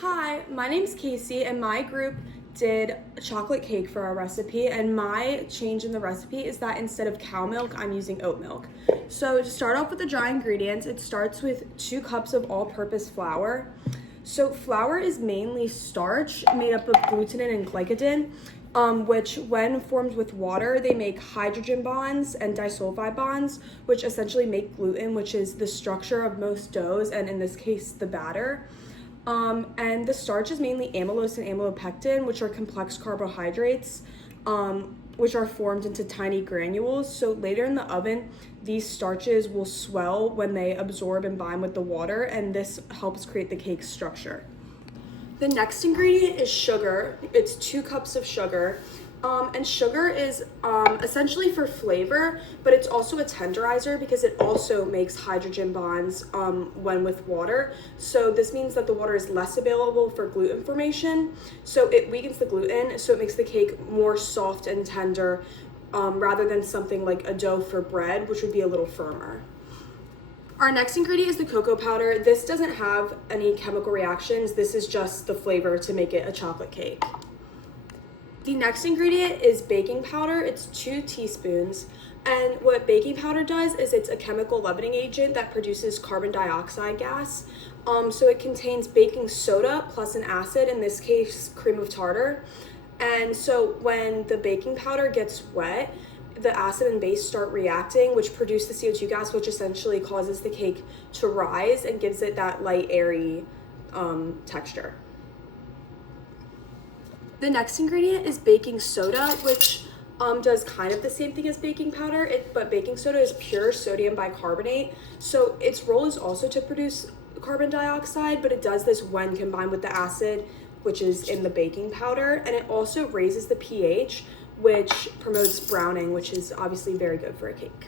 Hi, my name's Kasey, and my group did a chocolate cake for our recipe, and my change in the recipe is that instead of cow milk, I'm using oat milk. So to start off with the dry ingredients, it starts with 2 cups of all-purpose flour. So flour is mainly starch made up of glutenin and glycogen, which when formed with water, they make hydrogen bonds and disulfide bonds, which essentially make gluten, which is the structure of most doughs, and in this case, the batter. And the starch is mainly amylose and amylopectin, which are complex carbohydrates, which are formed into tiny granules. So later in the oven, these starches will swell when they absorb and bind with the water, and this helps create the cake structure. The next ingredient is sugar. It's 2 cups of sugar. And sugar is essentially for flavor, but it's also a tenderizer because it also makes hydrogen bonds when with water. So this means that the water is less available for gluten formation. So it weakens the gluten, so it makes the cake more soft and tender rather than something like a dough for bread, which would be a little firmer. Our next ingredient is the cocoa powder. This doesn't have any chemical reactions. This is just the flavor to make it a chocolate cake. The next ingredient is baking powder. It's 2 teaspoons. And what baking powder does is it's a chemical leavening agent that produces carbon dioxide gas. So it contains baking soda plus an acid, in this case, cream of tartar. And so when the baking powder gets wet, the acid and base start reacting, which produce the CO2 gas, which essentially causes the cake to rise and gives it that light, airy texture. The next ingredient is baking soda, which does kind of the same thing as baking powder, but baking soda is pure sodium bicarbonate. So its role is also to produce carbon dioxide, but it does this when combined with the acid, which is in the baking powder. And it also raises the pH, which promotes browning, which is obviously very good for a cake.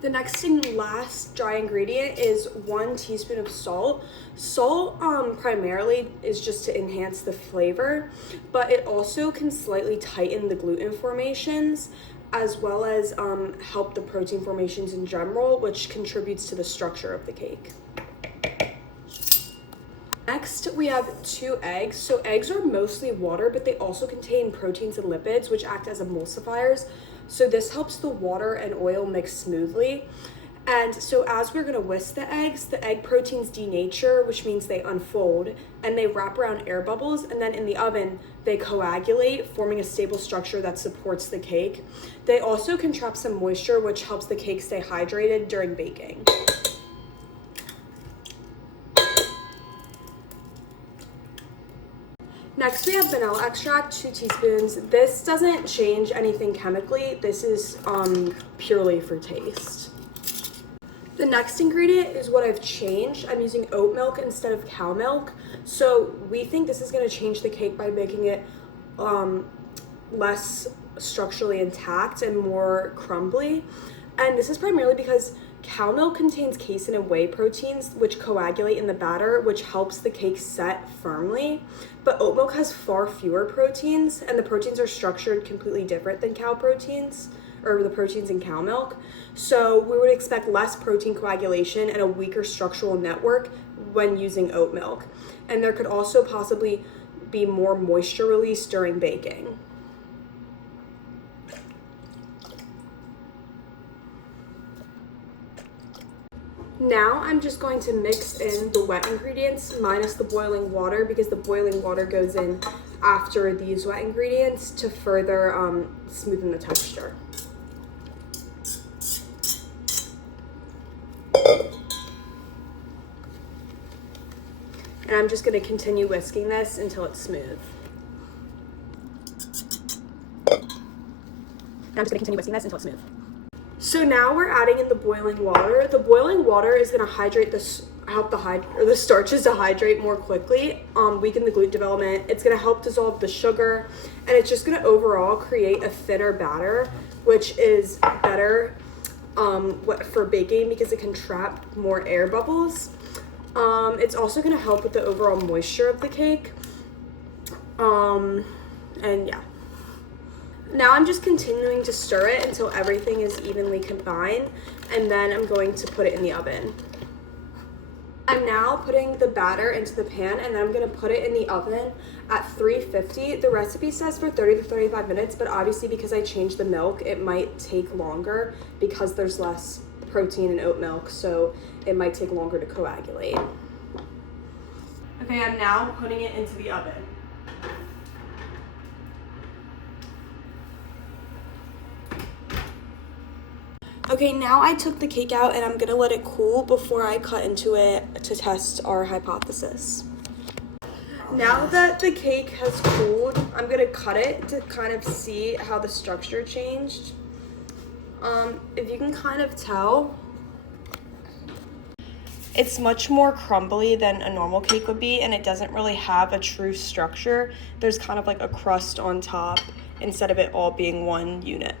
The next and last dry ingredient is 1 teaspoon of salt. Salt primarily is just to enhance the flavor, but it also can slightly tighten the gluten formations as well as help the protein formations in general, which contributes to the structure of the cake. Next, we have 2 eggs. So eggs are mostly water, but they also contain proteins and lipids, which act as emulsifiers. So this helps the water and oil mix smoothly. And so as we're gonna whisk the eggs, the egg proteins denature, which means they unfold, and they wrap around air bubbles, and then in the oven, they coagulate, forming a stable structure that supports the cake. They also can trap some moisture, which helps the cake stay hydrated during baking. Next, we have vanilla extract, 2 teaspoons. This doesn't change anything chemically. This is purely for taste. The next ingredient is what I've changed. I'm using oat milk instead of cow milk. So we think this is gonna change the cake by making it less structurally intact and more crumbly. And this is primarily because cow milk contains casein and whey proteins, which coagulate in the batter, which helps the cake set firmly. But oat milk has far fewer proteins, and the proteins are structured completely different than cow proteins, or the proteins in cow milk. So we would expect less protein coagulation and a weaker structural network when using oat milk. And there could also possibly be more moisture release during baking. Now I'm just going to mix in the wet ingredients minus the boiling water, because the boiling water goes in after these wet ingredients to further smoothen the texture. And I'm just going to continue whisking this until it's smooth. So now we're adding in the boiling water. The boiling water is going to hydrate help the starches to hydrate more quickly, weaken the gluten development. It's going to help dissolve the sugar, and it's just going to overall create a thinner batter, which is better for baking because it can trap more air bubbles. It's also going to help with the overall moisture of the cake. And yeah. Now I'm just continuing to stir it until everything is evenly combined, and then I'm going to put it in the oven. I'm now putting the batter into the pan, and then I'm gonna put it in the oven at 350. The recipe says for 30 to 35 minutes, but obviously because I changed the milk, it might take longer because there's less protein in oat milk, so it might take longer to coagulate. Okay, I'm now putting it into the oven. Okay, now I took the cake out and I'm gonna let it cool before I cut into it to test our hypothesis. Now that the cake has cooled, I'm gonna cut it to kind of see how the structure changed. If you can kind of tell, it's much more crumbly than a normal cake would be, and it doesn't really have a true structure. There's kind of like a crust on top instead of it all being one unit.